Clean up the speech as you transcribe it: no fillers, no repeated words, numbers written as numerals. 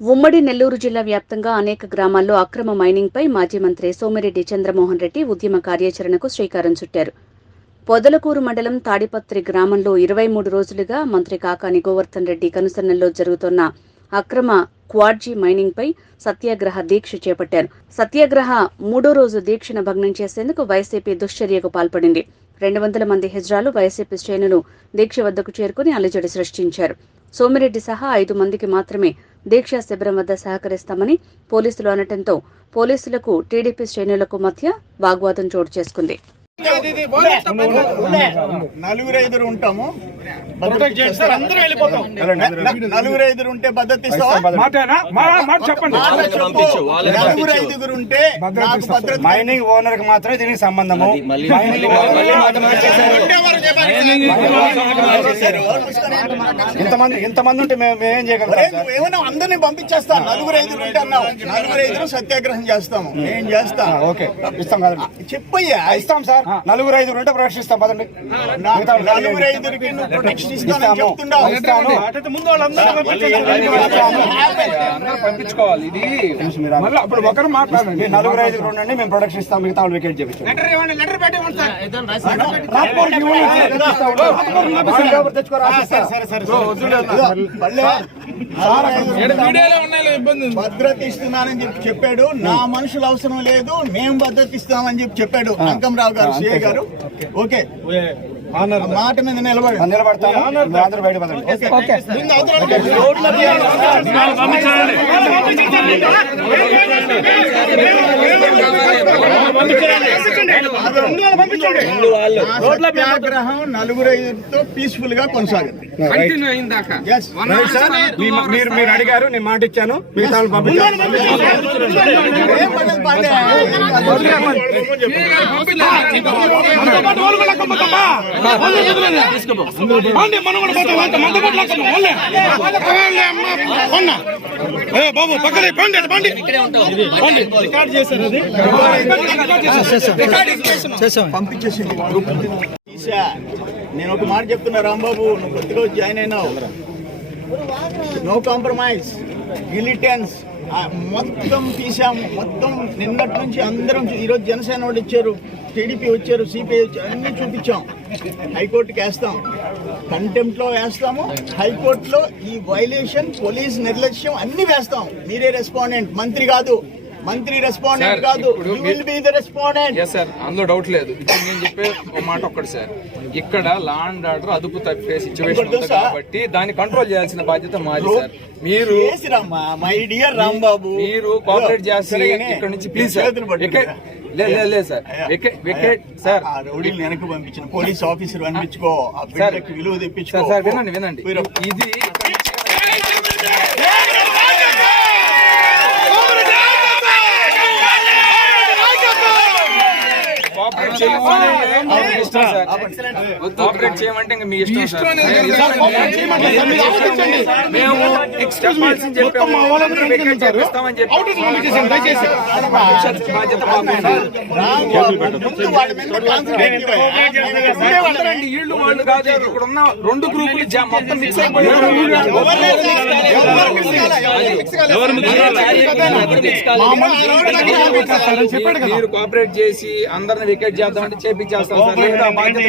ఉమ్మడి నెల్లూరు జిల్లా వ్యాప్తంగా అనేక గ్రామాల్లో అక్రమ మైనింగ్పై మాజీ మంత్రి సోమిరెడ్డి చంద్రమోహన్ రెడ్డి ఉద్యమ కార్యాచరణకు శ్రీకారం చుట్టారు. పొదలకూరు మండలం తాడిపత్రి గ్రామంలో 23 రోజులుగా మంత్రి కాకాని గోవర్ధన్ రెడ్డి కనుసన్నల్లో జరుగుతున్న అక్రమ క్వార్జీ మైనింగ్పై సత్యాగ్రహ దీక్ష చేపట్టారు. సత్యాగ్రహ 3వ రోజు దీక్షను భగ్నం చేసేందుకు వైసీపీ దుశ్చర్యకు పాల్పడింది. 200 మంది హిజ్రాలు వైసీపీ శ్రేణులు దీక్ష వద్దకు చేరుకుని అలజడి సృష్టించారు. సోమిరెడ్డి సహా 5 మందికి మాత్రమే దీక్షా శిబిరం వద్ద సహకరిస్తామని పోలీసులు అనటంతో పోలీసులకు టీడీపీ శ్రేణులకు మధ్య వాగ్వాదం చోటు చేసుకుంది. నలుగురు ఉంటాము, నలుగురు ఉంటే భద్రత ఉంటే మైనింగ్ ఓనర్ కి మాత్రమే దీనికి సంబంధము. ఇంతమంది ఉంటే మేము ఏం చేయగలం? ఏమన్నా అందరినీ పంపించేస్తాం. నలుగురు ఉంటే అన్నావు, నలుగురు సత్యాగ్రహం చేస్తాము. నేను చేస్తాను. ఓకే, ఇస్తాం కదండి. చెప్పయ్యా, ఇస్తాం సార్. నలుగురు ఉంటే ప్రొటెక్షన్ ఇస్తాం. పదండి. నలుగురికి ప్రొటెక్షన్ ఇస్తాను. పంపించుకోవాలి. ఇది అప్పుడు ఒకరు మాట్లాడండి. నలుగురు ఉండండి, మేము ప్రొటెక్షన్ ఇస్తాం. మిగతా వాళ్ళు వికెట్ చేపించాం. భద్రత ఇస్తున్నానని చెప్పాడు. నా మనుషులు అవసరం లేదు, మేము భద్రత ఇస్తామని చెప్పాడు అంకంరావు గారు, సిఐ గారు. ఓకే, మాట మీద నిలబడతాను. అందరూ బయట సత్యాగ్రహం 4-5తో పీస్ఫుల్ గా కొనసాగుతుంది. మీరు అడిగారు, నేను మాట ఇచ్చాను. మిగతా పంపించాను. బాబు పక్కనే పంపించేసి నేను ఒక మాట చెప్తున్నా. రాంబాబు, నువ్వు కొత్తగా జాయిన్ అయినావు. నో కాంప్రమైజ్, గిలిటెన్స్ మొత్తం తీసాము. మొత్తం నిన్నటి నుంచి అందరం, ఈరోజు జనసేన వాళ్ళు ఇచ్చారు, టీడీపీ వచ్చారు, సిపిఐ వచ్చారు, అన్ని చూపించాం. హైకోర్టుకి వేస్తాం, కంటెంప్ట్ లో వేస్తాము. హైకోర్టులో ఈ వైలేషన్, పోలీస్ నిర్లక్ష్యం అన్ని వేస్తాం. మీరే రెస్పాండెంట్, మంత్రి కాదు. మంత్రి రెస్పాండెంట్ కాదు, you will be the respondent. yes sir, అందులో డౌట్ లేదు. ఇప్పుడు నేను చెప్పే ఒక మాట ఒక్కటి సార్, ఇక్కడ లా అండ్ ఆర్డర్ అదుపు తప్పే సిచ్యువేషన్ ఉంది కాబట్టి దాన్ని కంట్రోల్ చేయాల్సిన బాధ్యత మాది సార్. మీరు మై డియర్ రాంబాబు, మీరు కోఆపరేట్ చేసి ఇక్కడ నుంచి ప్లీజ్ సార్. లేదు సార్, వికెట్ సార్. రౌడీని వెనక్కి పంపించిన పోలీస్ ఆఫీసర్ అనిపించుకో, విలువ తెప్పించుకో. సార్ వినండి, ఇది కోఆపరేట్ చేయమంటే ఇంకా మీ ఇష్టం సార్. మేము వీళ్ళు వాళ్ళు కాదు, ఇక్కడ ఉన్న 2 గ్రూపులు మొత్తం మిక్స్ అయిపోయారు. మీరు కోఆపరేట్ చేసి అందరిని వికెట్ చేద్దామంటే చేపించేస్తాం సార్. లేదా బాధ్యత